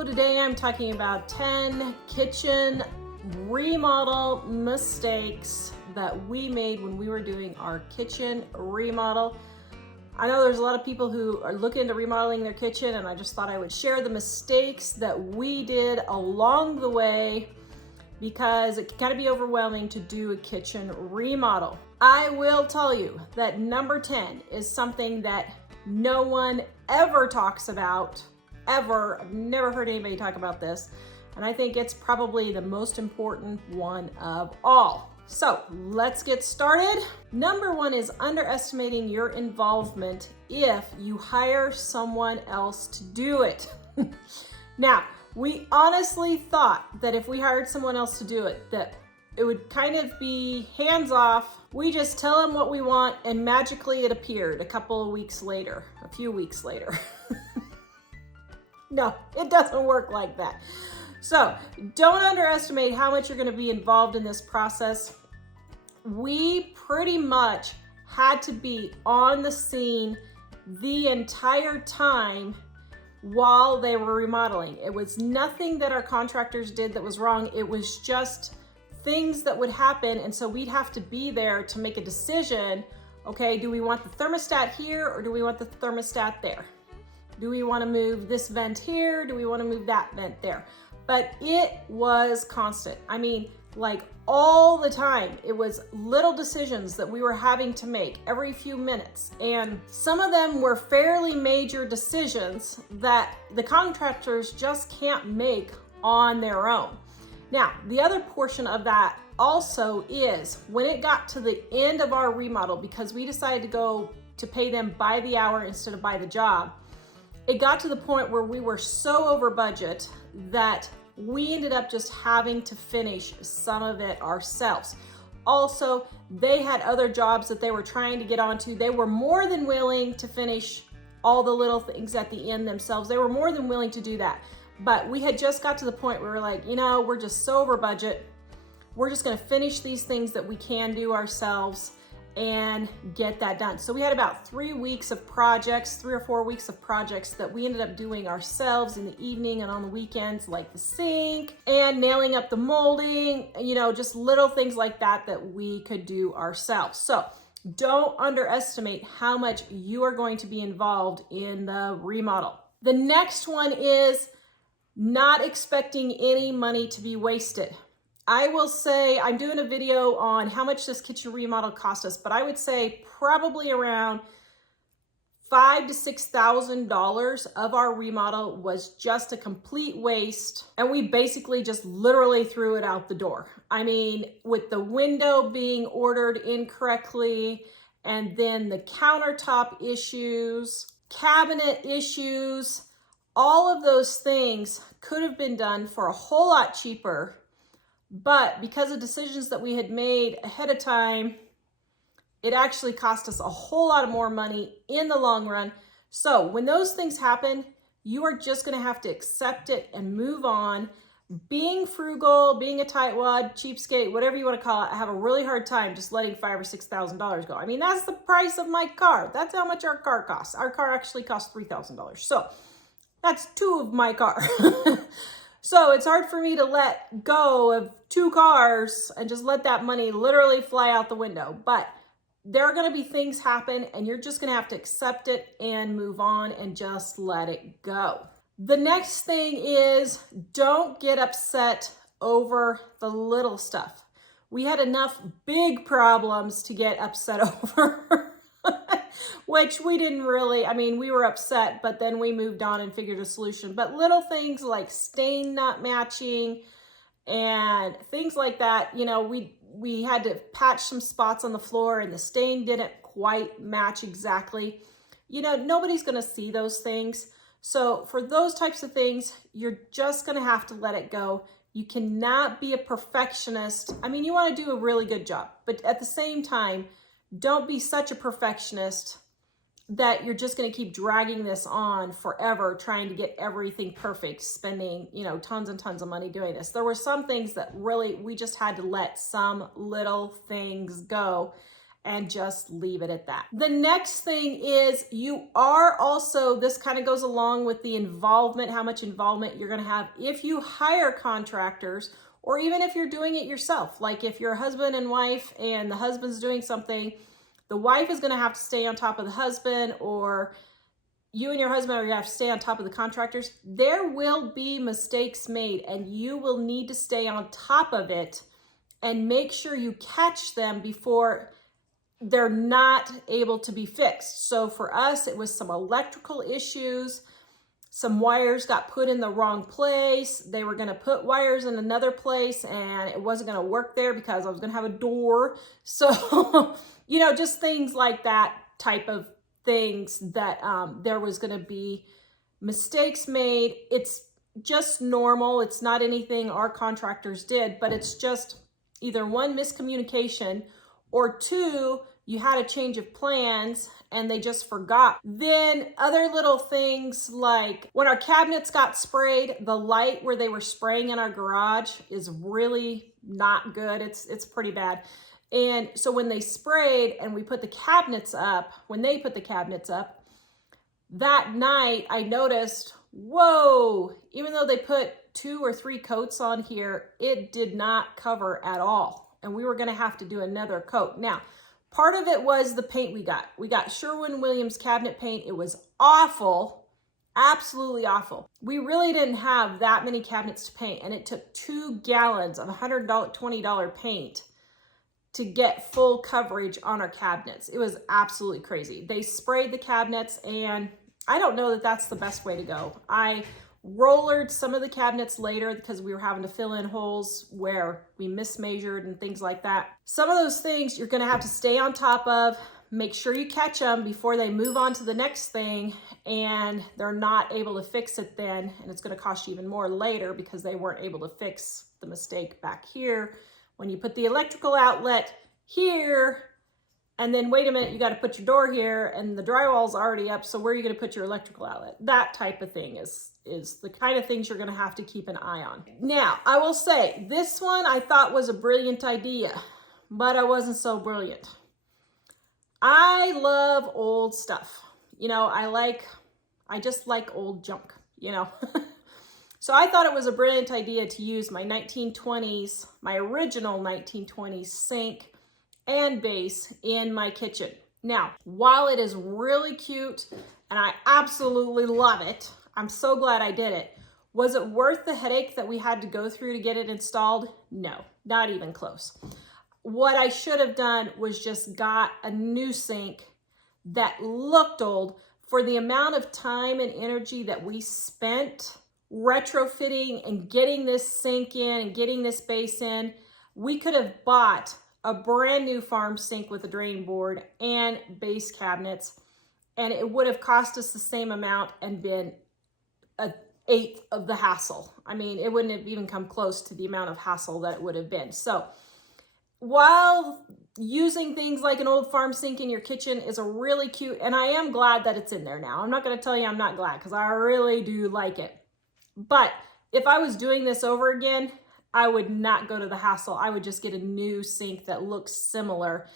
So today I'm talking about 10 kitchen remodel mistakes that we made when we were doing our kitchen remodel. I know there's a lot of people who are looking into remodeling their kitchen, and I just thought I would share the mistakes that we did along the way because it can kind of be overwhelming to do a kitchen remodel. I will tell you that number 10 is something that no one ever talks about, ever. I've never heard anybody talk about this, and I think it's probably the most important one of all. So let's get started. Number 1 is underestimating your involvement if you hire someone else to do it. Now, we honestly thought that if we hired someone else to do it, that it would kind of be hands off. We just tell them what we want and magically it appeared a couple of weeks later, a few weeks later. No, it doesn't work like that. So don't underestimate how much you're going to be involved in this process. We pretty much had to be on the scene the entire time while they were remodeling. It was nothing that our contractors did that was wrong. It was just things that would happen. And so we'd have to be there to make a decision. Okay, do we want the thermostat here or do we want the thermostat there? Do we want to move this vent here? Do we want to move that vent there? But it was constant. I mean, like all the time. It was little decisions that we were having to make every few minutes. And some of them were fairly major decisions that the contractors just can't make on their own. Now, the other portion of that also is when it got to the end of our remodel, because we decided to go to pay them by the hour instead of by the job, it got to the point where we were so over budget that we ended up just having to finish some of it ourselves. Also, they had other jobs that they were trying to get onto. They were more than willing to finish all the little things at the end themselves. They were more than willing to do that. But we had just got to the point where we're like, you know, we're just so over budget. We're just gonna finish these things that we can do ourselves and get that done. So we had about 3 weeks of projects, 3 or 4 weeks of projects that we ended up doing ourselves in the evening and on the weekends, like the sink and nailing up the molding, you know, just little things like that that we could do ourselves. So don't underestimate how much you are going to be involved in the remodel. The next one is not expecting any money to be wasted. I will say I'm doing a video on how much this kitchen remodel cost us, but I would say probably around $5,000 to $6,000 of our remodel was just a complete waste. And we basically just literally threw it out the door. I mean, with the window being ordered incorrectly, and then the countertop issues, cabinet issues, all of those things could have been done for a whole lot cheaper. But because of decisions that we had made ahead of time, it actually cost us a whole lot of more money in the long run. So when those things happen, you are just going to have to accept it and move on. Being frugal, being a tightwad, cheapskate, whatever you want to call it, I have a really hard time just letting $5,000 or $6,000 go. I mean, that's the price of my car. That's how much our car costs. Our car actually costs $3,000. So that's 2 of my car. So it's hard for me to let go of 2 cars and just let that money literally fly out the window. But there are going to be things happen and you're just going to have to accept it and move on and just let it go. The next thing is don't get upset over the little stuff. We had enough big problems to get upset over. Which we didn't really, I mean, we were upset, but then we moved on and figured a solution. But little things like stain not matching and things like that, you know, we had to patch some spots on the floor and the stain didn't quite match exactly. You know, nobody's going to see those things. So for those types of things, you're just going to have to let it go. You cannot be a perfectionist. I mean, you want to do a really good job, but at the same time, don't be such a perfectionist that you're just going to keep dragging this on forever, trying to get everything perfect, spending, you know, tons and tons of money doing this. There were some things that really, we just had to let some little things go and just leave it at that. The next thing is you are also, this kind of goes along with the involvement, how much involvement you're going to have if you hire contractors, or even if you're doing it yourself. Like if you're a husband and wife and the husband's doing something, the wife is going to have to stay on top of the husband, or you and your husband are going to have to stay on top of the contractors. There will be mistakes made, and you will need to stay on top of it and make sure you catch them before they're not able to be fixed. So for us, it was some electrical issues. Some wires got put in the wrong place. They were going to put wires in another place and it wasn't going to work there because I was going to have a door. So, just things like that type of things that there was going to be mistakes made. It's just normal. It's not anything our contractors did, but it's just either one, miscommunication, or two, you had a change of plans and they just forgot. Then other little things like when our cabinets got sprayed, the light where they were spraying in our garage is really not good. It's pretty bad. And so when they sprayed and we put the cabinets up, when they put the cabinets up, that night I noticed, whoa, even though they put 2 or 3 coats on here, it did not cover at all. And we were gonna have to do another coat. Now, part of it was the paint we got. We got Sherwin-Williams cabinet paint. It was awful, absolutely awful. We really didn't have that many cabinets to paint, and it took 2 gallons of $120 paint to get full coverage on our cabinets. It was absolutely crazy. They sprayed the cabinets, and I don't know that that's the best way to go. I rollered some of the cabinets later because we were having to fill in holes where we mismeasured and things like that. Some of those things you're going to have to stay on top of, make sure you catch them before they move on to the next thing and they're not able to fix it then, and it's going to cost you even more later because they weren't able to fix the mistake back here when you put the electrical outlet here. And then wait a minute, you got to put your door here and the drywall's already up. So where are you going to put your electrical outlet? That type of thing is the kind of things you're going to have to keep an eye on. Now, I will say this one I thought was a brilliant idea, but I wasn't so brilliant. I love old stuff. I just like old junk, So I thought it was a brilliant idea to use my 1920s, my original 1920s sink and base in my kitchen. Now, while it is really cute and I absolutely love it, I'm so glad I did it. Was it worth the headache that we had to go through to get it installed? No, not even close. What I should have done was just got a new sink that looked old. For the amount of time and energy that we spent retrofitting and getting this sink in and getting this base in, we could have bought a brand new farm sink with a drain board and base cabinets, and it would have cost us the same amount and been an eighth of the hassle. I mean, it wouldn't have even come close to the amount of hassle that it would have been. So while using things like an old farm sink in your kitchen is a really cute, and I am glad that it's in there now. I'm not going to tell you I'm not glad because I really do like it. But if I was doing this over again, I would not go to the hassle. I would just get a new sink that looks similar.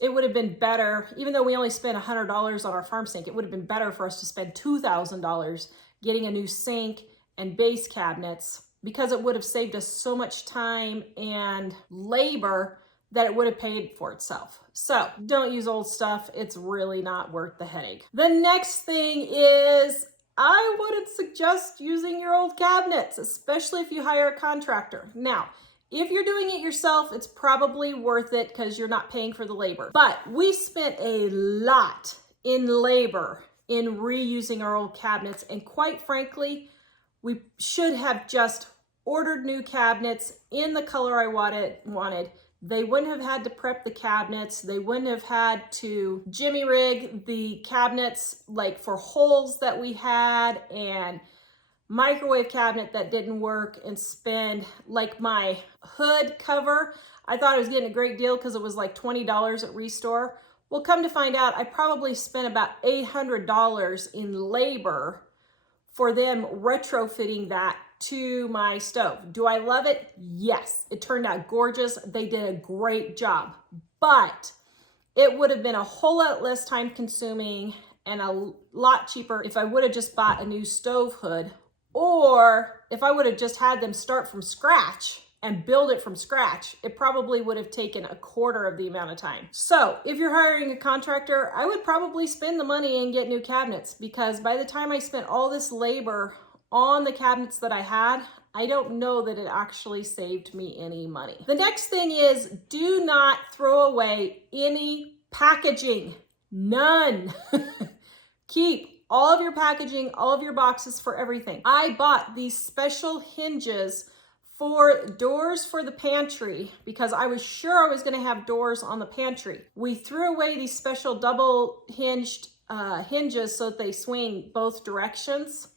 It would have been better, even though we only spent $100 on our farm sink, it would have been better for us to spend $2,000 getting a new sink and base cabinets, because it would have saved us so much time and labor that it would have paid for itself. So don't use old stuff. It's really not worth the headache. The next thing is, I wouldn't suggest using your old cabinets, especially if you hire a contractor. Now, if you're doing it yourself, it's probably worth it because you're not paying for the labor. But we spent a lot in labor in reusing our old cabinets. And quite frankly, we should have just ordered new cabinets in the color I wanted. They wouldn't have had to prep the cabinets. They wouldn't have had to jimmy rig the cabinets like for holes that we had and microwave cabinet that didn't work, and spend like my hood cover. I thought I was getting a great deal because it was like $20 at Restore. Well, come to find out, I probably spent about $800 in labor for them retrofitting that to my stove. Do I love it? Yes. It turned out gorgeous. They did a great job. But It would have been a whole lot less time consuming and a lot cheaper if I would have just bought a new stove hood, or if I would have just had them start from scratch and build it from scratch. It probably would have taken a quarter of the amount of time. So if you're hiring a contractor, I would probably spend the money and get new cabinets, because by the time I spent all this labor on the cabinets that I had, I don't know that it actually saved me any money. The next thing is, do not throw away any packaging. None. Keep all of your packaging, all of your boxes for everything. I bought these special hinges for doors for the pantry because I was sure I was going to have doors on the pantry. We threw away these special double hinged hinges so that they swing both directions.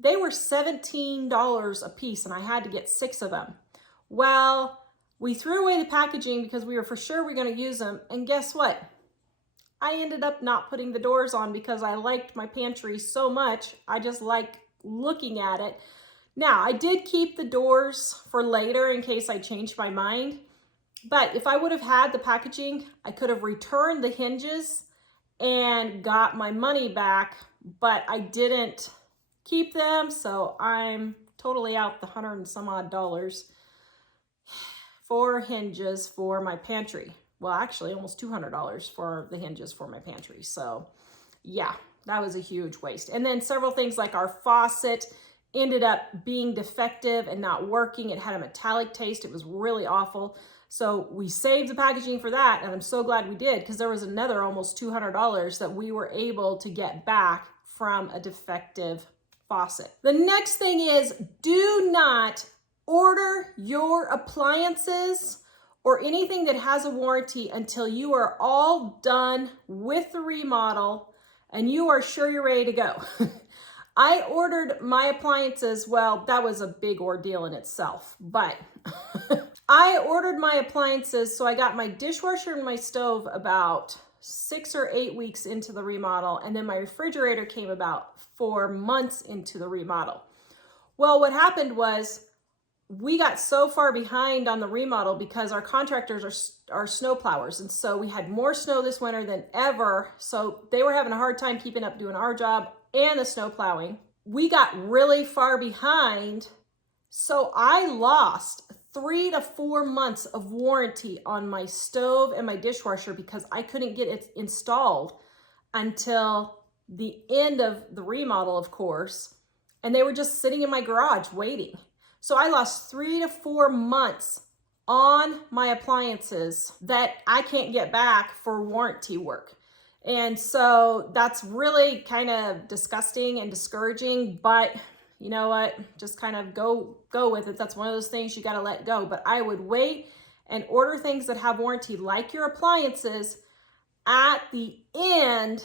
They were $17 a piece and I had to get 6 of them. Well, we threw away the packaging because we were for sure we were going to use them. And guess what? I ended up not putting the doors on because I liked my pantry so much. I just like looking at it. Now, I did keep the doors for later in case I changed my mind. But if I would have had the packaging, I could have returned the hinges and got my money back, but I didn't keep them, so I'm totally out the $100 and some odd for hinges for my pantry. Well, actually almost $200 for the hinges for my pantry. So yeah, that was a huge waste. And then several things like our faucet ended up being defective and not working. It had a metallic taste. It was really awful. So we saved the packaging for that, and I'm so glad we did, because there was another almost $200 that we were able to get back from a defective faucet. The next thing is, do not order your appliances or anything that has a warranty until you are all done with the remodel and you are sure you're ready to go. I ordered my appliances. Well, that was a big ordeal in itself, but I ordered my appliances. So I got my dishwasher and my stove about 6 or 8 weeks into the remodel. And then my refrigerator came about 4 months into the remodel. Well, what happened was we got so far behind on the remodel because our contractors are snow plowers. And so we had more snow this winter than ever. So they were having a hard time keeping up doing our job and the snow plowing. We got really far behind. So I lost 3 to 4 months of warranty on my stove and my dishwasher because I couldn't get it installed until the end of the remodel, of course. And they were just sitting in my garage waiting. So I lost 3 to 4 months on my appliances that I can't get back for warranty work. And so that's really kind of disgusting and discouraging, but you know what? Just kind of go with it. That's one of those things you got to let go. But I would wait and order things that have warranty, like your appliances, at the end.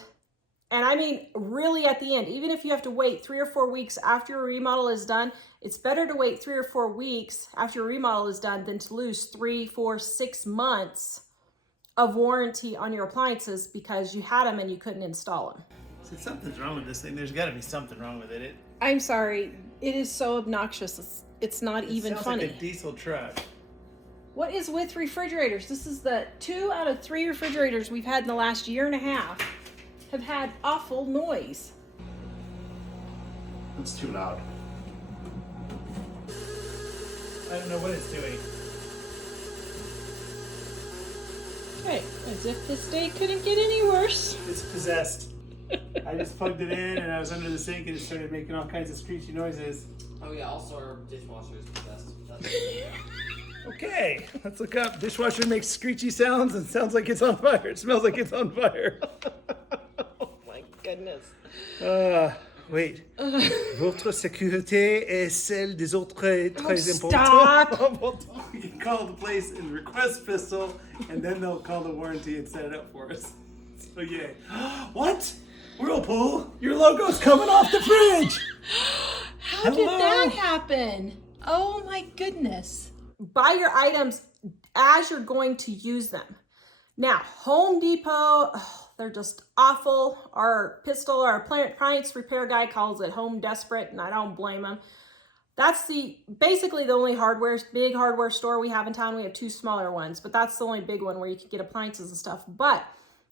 And I mean, really at the end. Even if you have to wait 3 or 4 weeks after your remodel is done, it's better to wait 3 or 4 weeks after your remodel is done than to lose 3, 4, 6 months of warranty on your appliances because you had them and you couldn't install them. See, something's wrong with this thing. There's got to be something wrong with it. I'm sorry. It is so obnoxious. It's not even funny. It sounds like a diesel truck. What is with refrigerators? This is the 2 out of 3 refrigerators we've had in the last year and a half have had awful noise. It's too loud. I don't know what it's doing. Right, as if this day couldn't get any worse. It's possessed. I just plugged it in and I was under the sink and it started making all kinds of screechy noises. Oh yeah, also our dishwasher is possessed. Okay, let's look up. Dishwasher makes screechy sounds and sounds like it's on fire. It smells like it's on fire. Oh my goodness. Wait. Votre sécurité est celle des autres très stop. important. We can call the place and request pistol, and then they'll call the warranty and set it up for us. So yay. What? Whirlpool, your logo's coming off the fridge. How did that happen? Oh my goodness. Buy your items as you're going to use them. Now, Home Depot, they're just awful. Our appliance repair guy calls it Home Desperate, and I don't blame him. That's basically the only big hardware store we have in town. We have 2 smaller ones, but that's the only big one where you can get appliances and stuff. But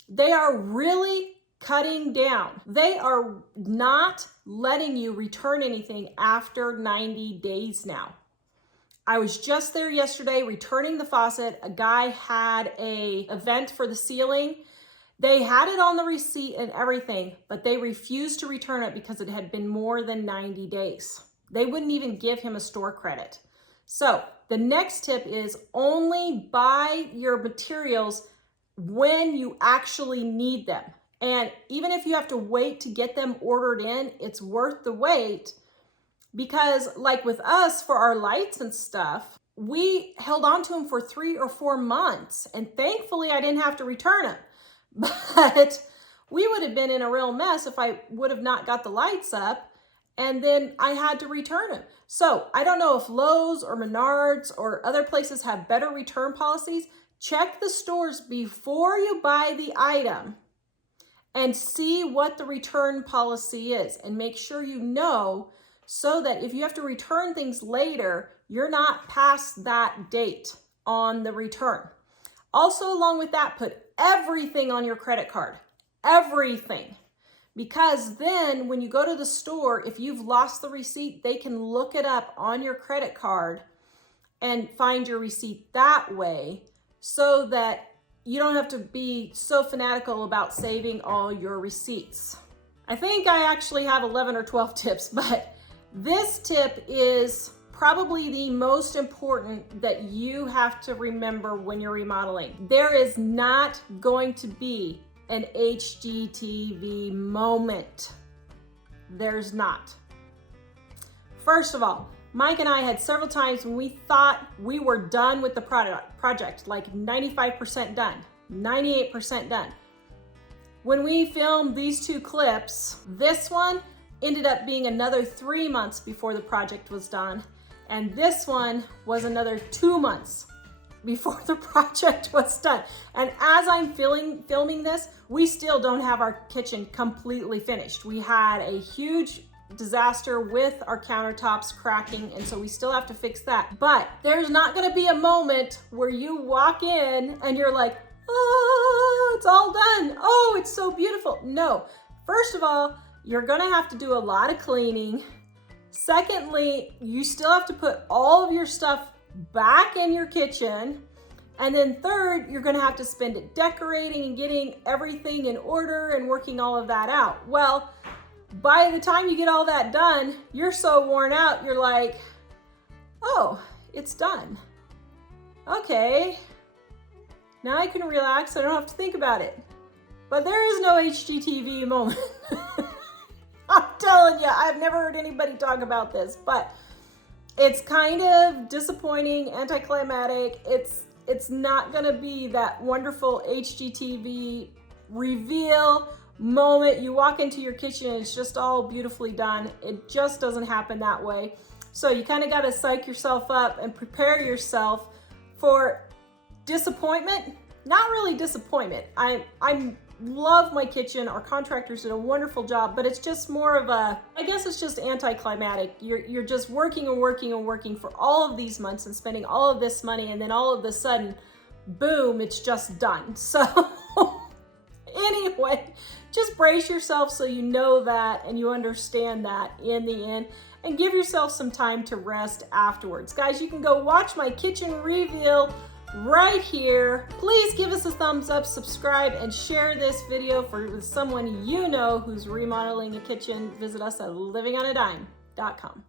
They are really cutting down. They are not letting you return anything after 90 days now. I was just there yesterday returning the faucet. A guy had a vent for the ceiling. They had it on the receipt and everything, but they refused to return it because it had been more than 90 days. They wouldn't even give him a store credit. So the next tip is only buy your materials when you actually need them. And even if you have to wait to get them ordered in, it's worth the wait, because like with us for our lights and stuff, we held on to them for 3 or 4 months, and thankfully I didn't have to return them. But we would have been in a real mess if I would have not got the lights up and then I had to return them. So I don't know if Lowe's or Menards or other places have better return policies. Check the stores before you buy the item and see what the return policy is, and make sure you know, so that if you have to return things later, you're not past that date on the return. Also, along with that, put everything on your credit card, everything. Because then when you go to the store, if you've lost the receipt, they can look it up on your credit card and find your receipt that way, so that you don't have to be so fanatical about saving all your receipts. I think I actually have 11 or 12 tips, but this tip is probably the most important that you have to remember when you're remodeling. There is not going to be an HGTV moment. There's not. First of all, Mike and I had several times when we thought we were done with the project, like 95% done, 98% done. When we filmed these 2 clips, this one ended up being another 3 months before the project was done, and this one was another 2 months before the project was done. And as I'm filming this, we still don't have our kitchen completely finished. We had a huge disaster with our countertops cracking, and so we still have to fix that. But there's not going to be a moment where you walk in and you're like, oh, it's all done. Oh, it's so beautiful. No. First of all, you're going to have to do a lot of cleaning. Secondly, you still have to put all of your stuff back in your kitchen. And then third, you're going to have to spend it decorating and getting everything in order and working all of that out. Well, by the time you get all that done, you're so worn out, you're like, oh, it's done. Okay, now I can relax. I don't have to think about it. But there is no HGTV moment. I'm telling you, I've never heard anybody talk about this, but it's kind of disappointing, anticlimactic. It's not gonna be that wonderful HGTV reveal moment. You walk into your kitchen and it's just all beautifully done. It just doesn't happen that way. So you kind of got to psych yourself up and prepare yourself for disappointment. Not really disappointment. I love my kitchen. Our contractors did a wonderful job, but it's just more of a, I guess it's just anticlimactic. You're just working and working and working for all of these months and spending all of this money, and then all of a sudden, boom, it's just done. So anyway, just brace yourself so you know that and you understand that in the end, and give yourself some time to rest afterwards. Guys, you can go watch my kitchen reveal right here. Please give us a thumbs up, subscribe, and share this video with someone you know who's remodeling a kitchen. Visit us at livingonadime.com.